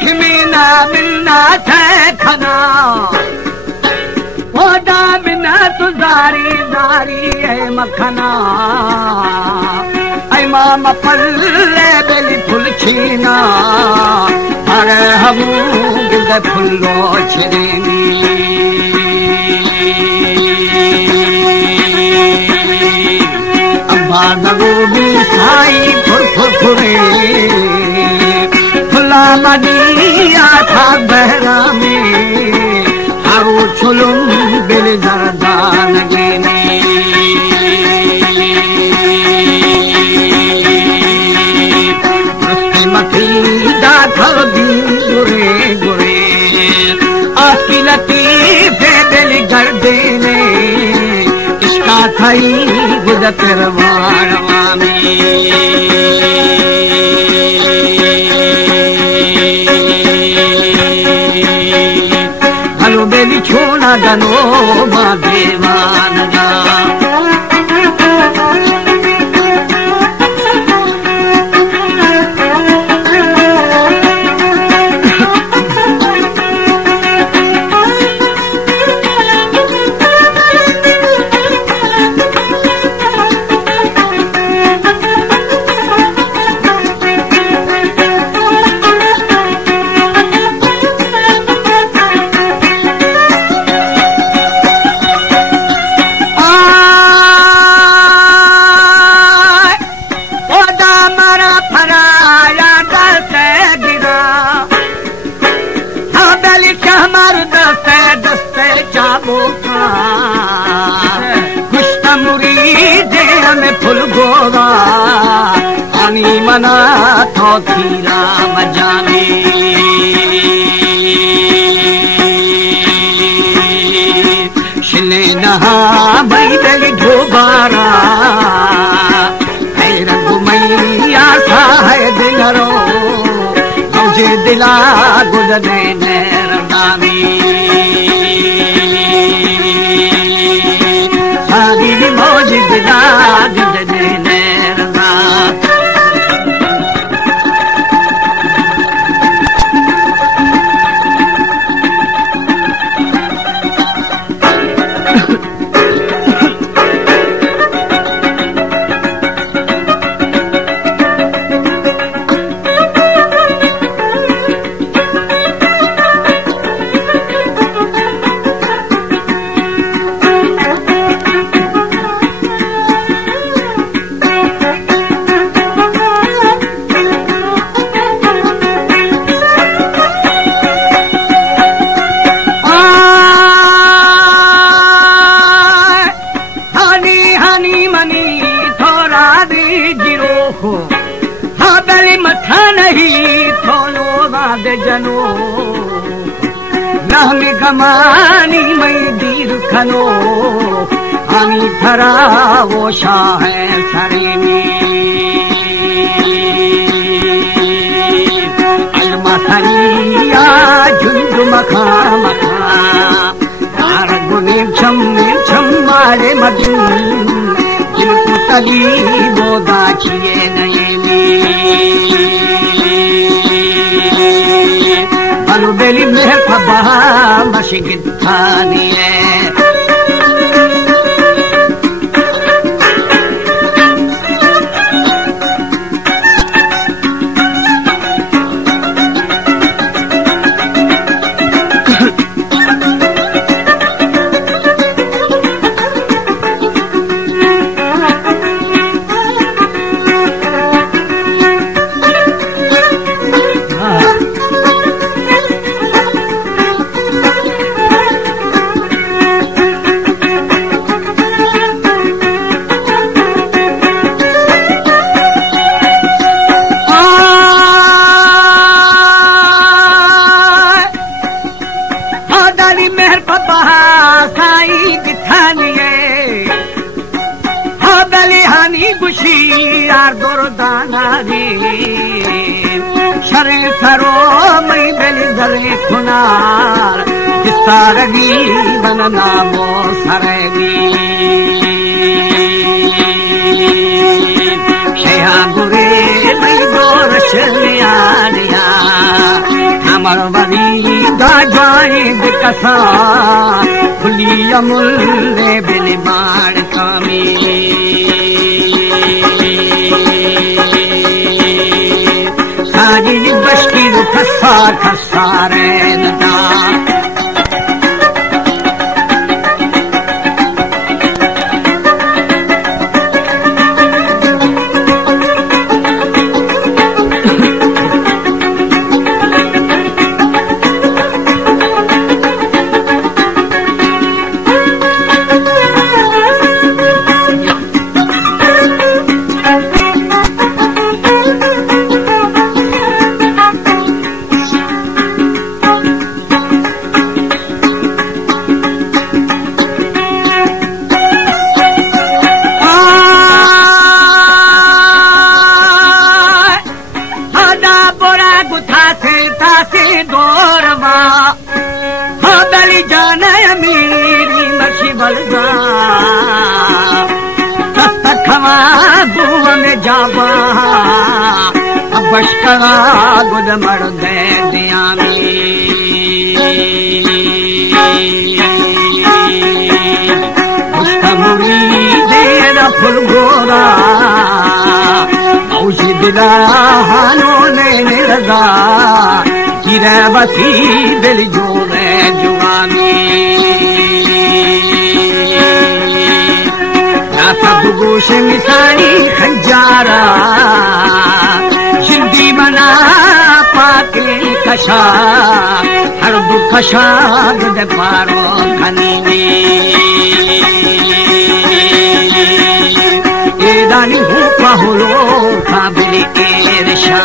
खिमीना मिलना थे खना ओदा बिना तुजारी जारी है मखना ऐ मामा पल्ले बेली फुल छीना अरे हम गिद फुल्लो छेनी अम्बा नगोबी साई फुर फुर फुरे फुला मदिया था बहरा में हारू छुलुम बेली जरदान गेने उसके मथी दाखल दी गुरे गुरे आकी लतीफे बेली गर्देने इसका थाई गुद परवारवा में भलो बेली छोना गनो मा देवान गा मना तो थीरा मजाने शिले नहा मई दली ढोबारा रघुमैया सा है दिलरो मुझे दिला गुद देने रदानी सारी मौज दिला गुद देने जनो नहमी गमानी मई दीर खनो हमी थरा वो शाह सरेनी अलमसनिया झुंझ मखा मखा तार गुने छम मारे मदन जिनको तली बोदा छिए नये भलो बेली मेहर फबा मशिगिद थानी है शरे सरो मई बेली जरे खुनार जिस्तारगी बनना मो सरेगी शेहा बुरे मई गोरश लिया परवरी गाजवाई कसा खुली अमुल्ले बिल बाण कामी सारी बस्ती खसा खसा रहना बशकरा गुद मर दे दिया मुरी देर फुल गोरा औसी दिला हानो ने रजा गिरा बसी दिल जोड़े जुगानी सब गोश मिसानी खंजारा जिंदी मना पाके कशा हर दुख शाद दे पारो खनी ए दानी हो पाहुलो काबिल एरशा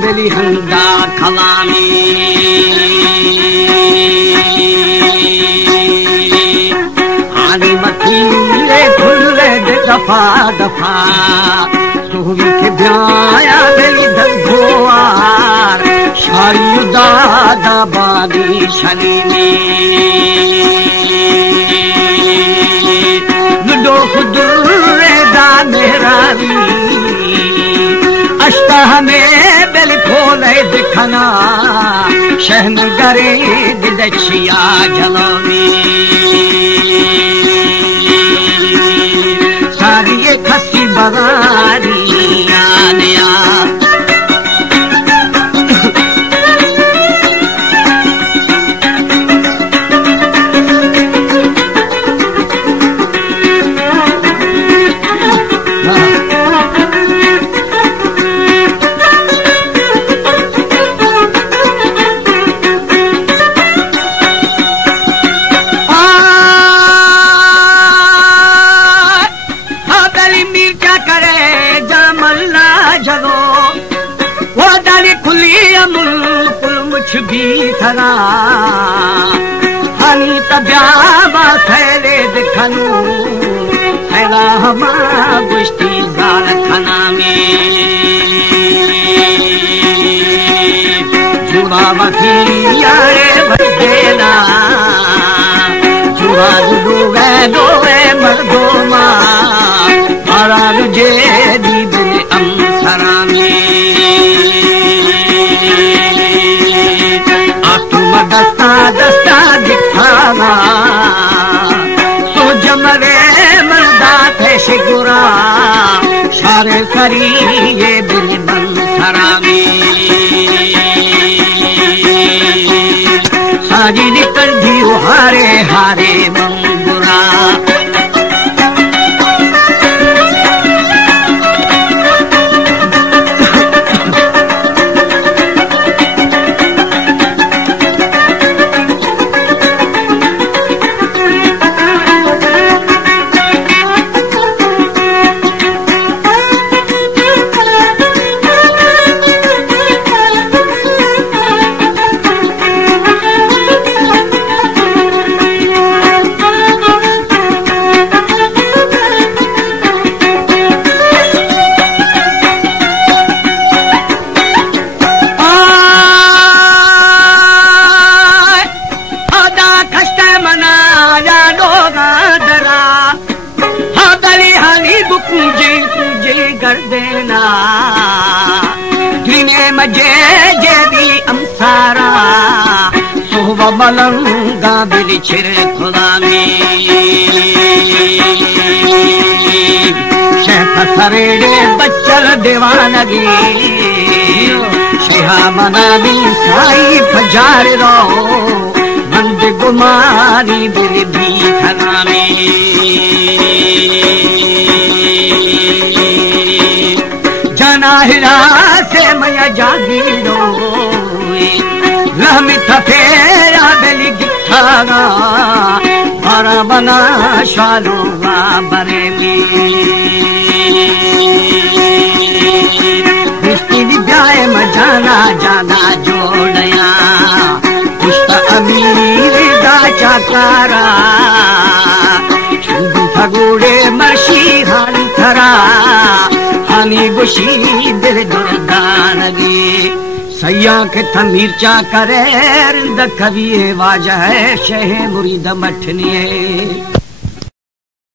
दिली हंगा खलामी आनी मथीले खुले दे दफा दफा सुहवी के ब्याया दिली धोआर शारी दादा बादी शनीनी नुडो खुदुरे दा मेहरावी अश्ता हमें बिल खोले दिखना शहन गरे दिदचिया जलोवी सारी ये खसी बगारी आनिया भी थरा हनी तब्याबा थैले दिखनू थैला हमा गुश्ती जाल खना में जुबा बखी यारे बदेना जुबा दो वे मर्दो मा हरा रुझे दी बिल अमसरा में दस्ता दस्ता दिखावा तो जमरे मर्दा थे शिगुरा सारे सरी ये बिल बंसरा में जी निकल जी हारे हारे मंगुरा गर्देना गिने मजे जेदी अमसारा सोहब मलंगा बिली छिर खुदा में शेख सरेड़े बच्चल दीवानगी शेहा मना भी साई फजार रो बंद गुमारी बिली भी खना में हिरा से मया जागीरो रहमी थफेरा बेली गिठागा बारा बना शालूगा बरेली रिश्ती ब्याह मजाना जाना जोड़या पुष्ट अमीर दा चाकारा छुंदू फगुड़े मर्शी हानी थरा हानी गुशी दिल दुर्दानगी सैया के थमीरचा करे रिंद कविए वाजह शहे मुरीद मठनिए।